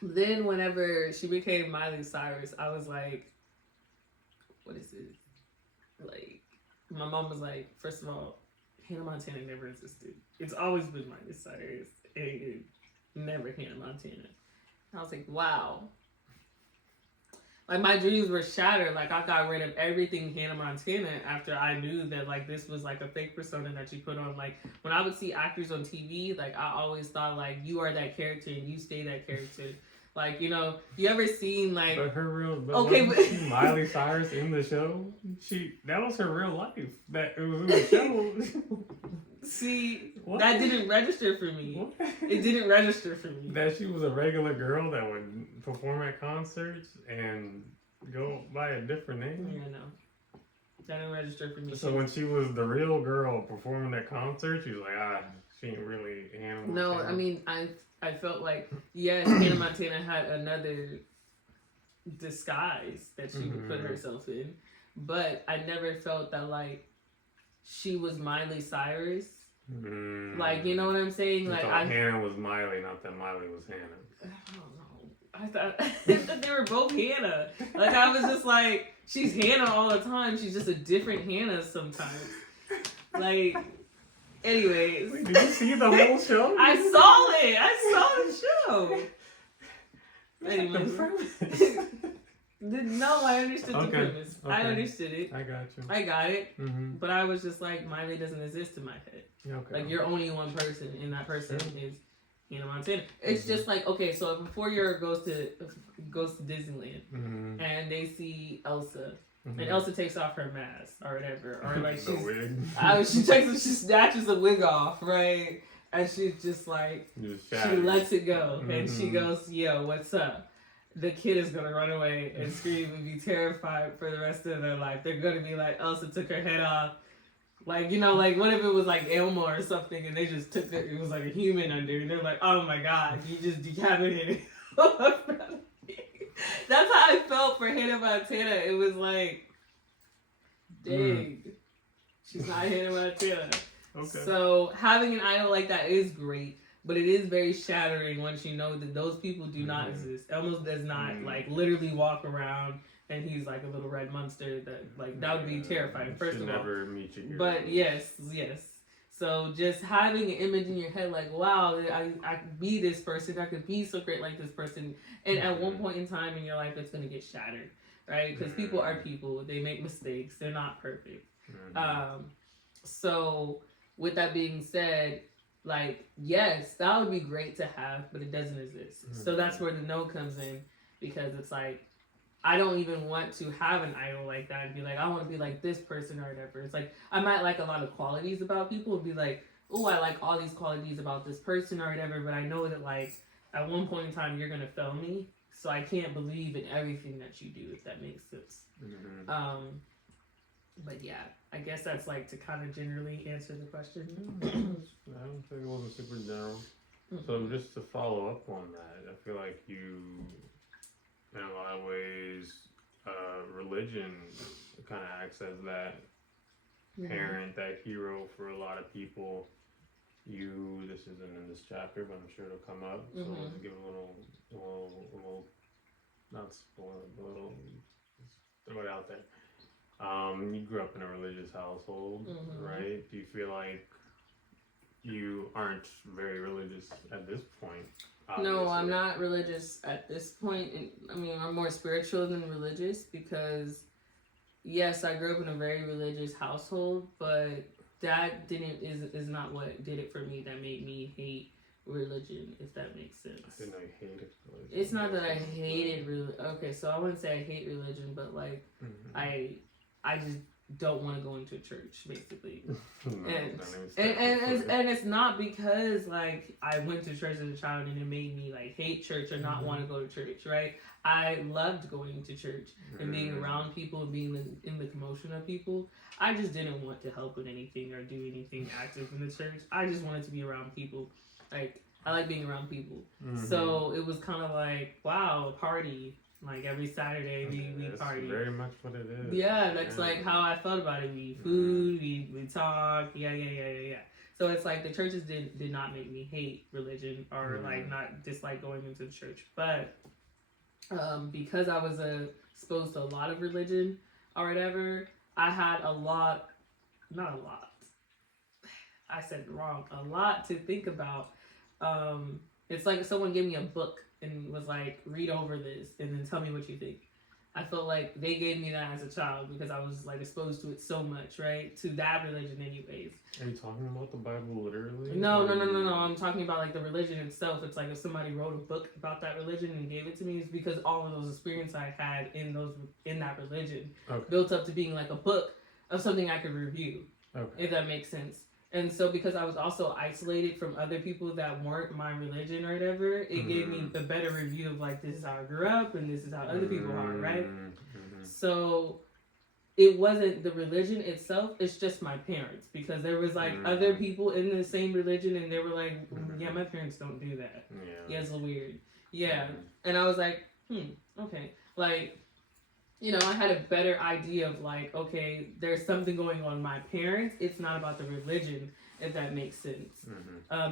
Then whenever she became Miley Cyrus, I was like, what is it? Like, my mom was like, first of all, Hannah Montana never existed. It's always been Miley Cyrus, and never Hannah Montana. And I was like, wow. Like, my dreams were shattered. Like, I got rid of everything Hannah Montana after I knew that, like, this was, like, a fake persona that you put on. Like, when I would see actors on TV, like, I always thought, like, you are that character and you stay that character. Like, you know, you ever seen, like... But her real... But okay, but... Miley Cyrus in the show, that was her real life. That it was in the show. See, what? That didn't register for me. What? It didn't register for me. That she was a regular girl that would perform at concerts and go by a different name? Yeah, no. That didn't register for me. So when she was the real girl performing at concerts, she was like, she ain't really Hannah Montana. No, I mean, I felt like, yes, Hannah Montana had another disguise that she would put herself in, but I never felt that, like, she was Miley Cyrus. Like, you know what I'm saying? Like, Hannah was Miley, not that Miley was Hannah. I don't know. I thought they were both Hannah. Like, I was just like, she's Hannah all the time. She's just a different Hannah sometimes. Like... Anyways. Wait, did you see the whole show? I saw it. I saw the show. Anyways. No, I understood the premise. Okay. I understood it. I got you. I got it. But I was just like, Miley doesn't exist in my head. Okay. Like, you're only one person, and that person is Hannah Montana. It's just like, okay, so if a 4-year-old goes to Disneyland and they see Elsa. And Elsa takes off her mask or whatever, or like she snatches the wig off, right? And she's just like, Just she shattered. lets it go. And she Mhm. goes, yo, what's up? The kid is going to run away and scream and be terrified for the rest of their life. They're going to be like, Elsa took her head off. Like, you know, like, what if it was like Elmo or something and they just took it was like a human under and they're like, oh my god, you just decapitated. That's how I felt for Hannah Montana. It was like, dang, she's not Hannah Montana. Okay. So having an idol like that is great, but it is very shattering once you know that those people do not exist. Elmo does not like literally walk around and he's like a little red monster that like that would be terrifying. First of all, never meet your hero. But yes. So just having an image in your head like, wow, I could be this person, I could be so great like this person, and at one point in time in your life, it's gonna get shattered, right? Because people are people, they make mistakes, they're not perfect. So with that being said, like, yes, that would be great to have, but it doesn't exist. So that's where the no comes in, because it's like, I don't even want to have an idol like that and be like, I want to be like this person or whatever. It's like, I might like a lot of qualities about people and be like, oh, I like all these qualities about this person or whatever, but I know that like, at one point in time, you're going to fail me. So I can't believe in everything that you do, if that makes sense. But yeah, I guess that's like to kind of generally answer the question. I don't think it wasn't super general. So just to follow up on that, I feel like you, in a lot of ways, religion kind of acts as that parent, that hero for a lot of people. This isn't in this chapter, but I'm sure it'll come up. So let's give a little, not spoil it, but a little, throw it out there. You grew up in a religious household, right? Do you feel like you aren't very religious at this point? Obviously. No, I'm not religious at this point. And I mean, I'm more spiritual than religious because, yes, I grew up in a very religious household, but that is not what did it for me. That made me hate religion, if that makes sense. I didn't know you hated religion. It's not that I hated religion. Okay, so I wouldn't say I hate religion, but like I just don't want to go into a church, basically. And it's not because like I went to church as a child and it made me like hate church or not want to go to church, right? I loved going to church and being around people and being in the commotion of people. I just didn't want to help with anything or do anything active in the church. I just wanted to be around people. Like, I like being around people. So it was kind of like, wow, party. Like every Saturday we party. Very much what it is. Yeah, that's like how I felt about it. We eat food, we talk, yeah. So it's like the churches did not make me hate religion or like not dislike going into the church. But because I was exposed to a lot of religion or whatever, I had a lot to think about. It's like if someone gave me a book and was like, read over this and then tell me what you think. I felt like they gave me that as a child because I was like exposed to it so much, right? To that religion anyways. Are you talking about the Bible literally? No. I'm talking about like the religion itself. It's like if somebody wrote a book about that religion and gave it to me, it's because all of those experiences I had in that religion built up to being like a book of something I could review. If that makes sense. And so because I was also isolated from other people that weren't my religion or whatever, it gave me a better review of like, this is how I grew up and this is how other people are, right? So it wasn't the religion itself, it's just my parents. Because there was like other people in the same religion and they were like, yeah, my parents don't do that. Yeah, it's weird. Yeah. And I was like, okay. Like, you know, I had a better idea of like, okay, there's something going on with my parents. It's not about the religion, if that makes sense.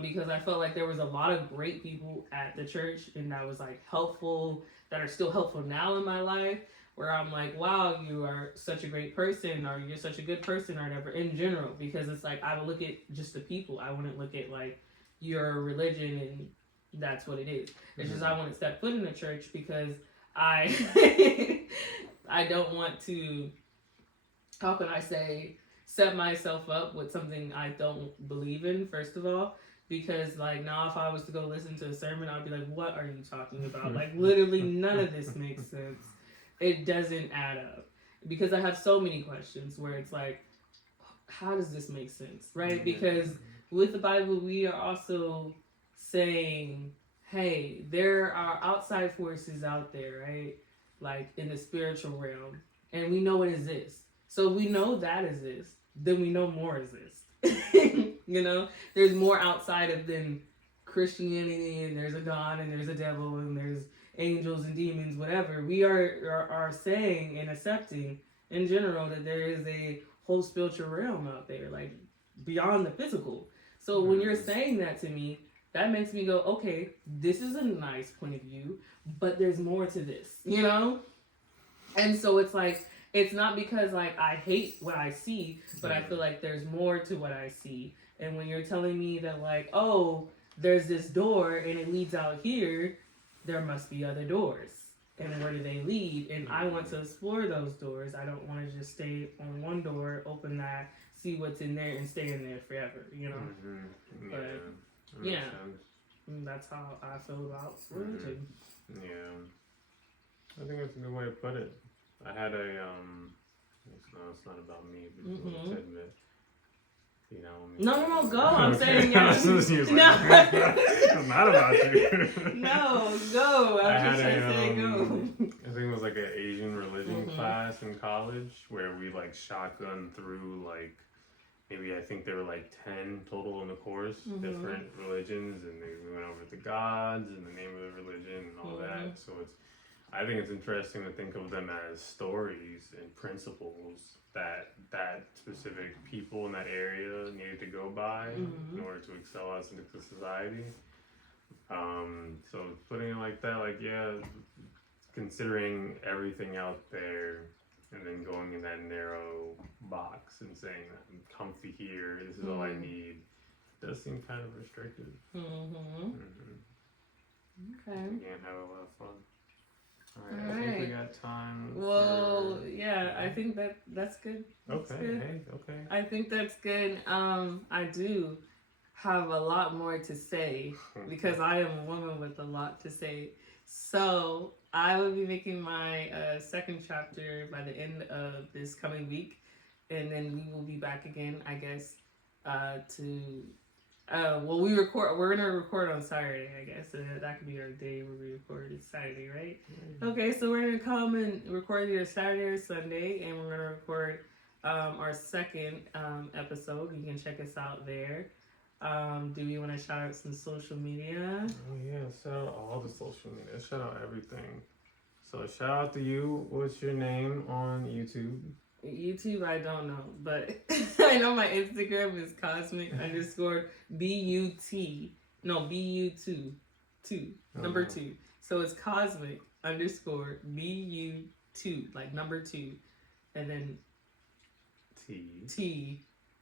Because I felt like there was a lot of great people at the church and that was like helpful, that are still helpful now in my life, where I'm like, wow, you are such a great person or you're such a good person or whatever in general. Because it's like, I would look at just the people. I wouldn't look at like your religion and that's what it is. It's just I wouldn't step foot in the church because I... I don't want to, how can I say, set myself up with something I don't believe in, first of all. Because, like, now if I was to go listen to a sermon, I'd be like, what are you talking about? Like, literally none of this makes sense. It doesn't add up. Because I have so many questions where it's like, how does this make sense, right? Because with the Bible, we are also saying, hey, there are outside forces out there, right? Like in the spiritual realm, and we know it exists. So we know that exists, then we know more exists. You know, there's more outside of than Christianity, and there's a God, and there's a devil, and there's angels and demons, whatever. We are saying and accepting in general that there is a whole spiritual realm out there, like beyond the physical. So when you're saying that to me, that makes me go, okay, this is a nice point of view, but there's more to this, you know? And so it's like, it's not because like I hate what I see, but I feel like there's more to what I see. And when you're telling me that like, oh, there's this door and it leads out here, there must be other doors. And where do they lead? And I want to explore those doors. I don't want to just stay on one door, open that, see what's in there, and stay in there forever, you know? Mm-hmm. But, yeah. That's how I feel about religion. Yeah. I think that's a good way to put it. I had a, it's not about me, but just want to admit. You know, no, go. I'm saying yes. No, it's not about you. No, go. I I'm just had trying to say go. I think it was like an Asian religion class in college where we like shotgun through like maybe I think there were like 10 total in the course, different religions, and we went over the gods and the name of the religion and all that. So I think it's interesting to think of them as stories and principles that specific people in that area needed to go by in order to excel as into society. So putting it like that, like, yeah, considering everything out there and then going in that narrow box and saying that I'm comfy here, this is all I need, does seem kind of restrictive. Okay. You can't have a lot of fun. All right, I think we got time. Well, yeah, I think that's good. Okay, good. hey, okay. I think that's good. I do have a lot more to say because I am a woman with a lot to say. So I will be making my second chapter by the end of this coming week, and then we will be back again, I guess, to. We're gonna record on Saturday, I guess. That could be our day where we record. It's Saturday, right? Okay, so we're gonna come and record either Saturday or Sunday, and we're gonna record our second episode. You can check us out there. Do we want to shout out some social media? Oh yeah, shout out all the social media. Shout out everything. So shout out to you. What's your name on YouTube? YouTube, I don't know, but I know my Instagram is cosmic_BUT. No, BU2. Number 2. So it's cosmic_BU2, like number 2, and then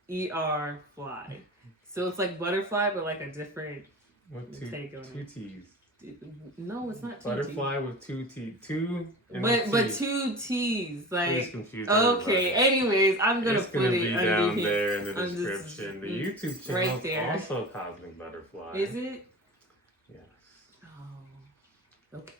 TER fly. So it's like butterfly, but like a different take on two T's. No, it's not two butterfly T's. With 2 T. But 2 T's. Like, everybody. okay. Anyways, I'm gonna put it be down there in the description. The YouTube channel right there. is also Cosmic Butterfly. Is it? Yes. Oh. Okay.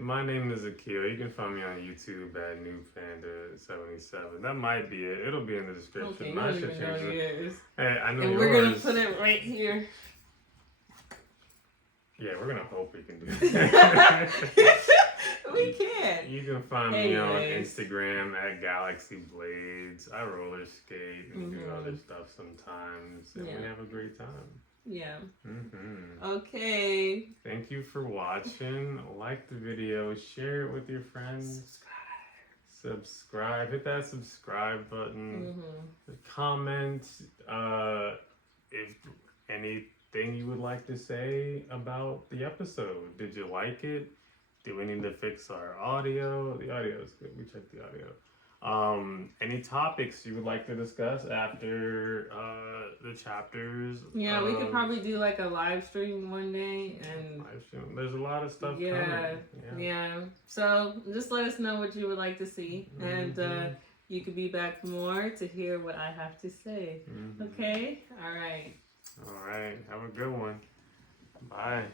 My name is Akil. You can find me on YouTube at NewPanda77. That might be it. It'll be in the description. Okay, I should change it. Hey, I know and yours. we're gonna put it right here. Yeah, we're gonna hope we can do that. We can. You can find me on Instagram at Galaxy Blades. I roller skate and do other stuff sometimes, and we have a great time. Yeah. Okay. Thank you for watching. Like the video, share it with your friends. Subscribe. Hit that subscribe button. Comment if anything you would like to say about the episode. Did you like it? Do we need to fix our audio? The audio is good. We checked the audio. Any topics you would like to discuss after the chapters? Yeah, we could probably do like a live stream one day, and live stream. There's a lot of stuff coming. Yeah. So just let us know what you would like to see, and you could be back more to hear what I have to say. Okay. All right. Have a good one. Bye.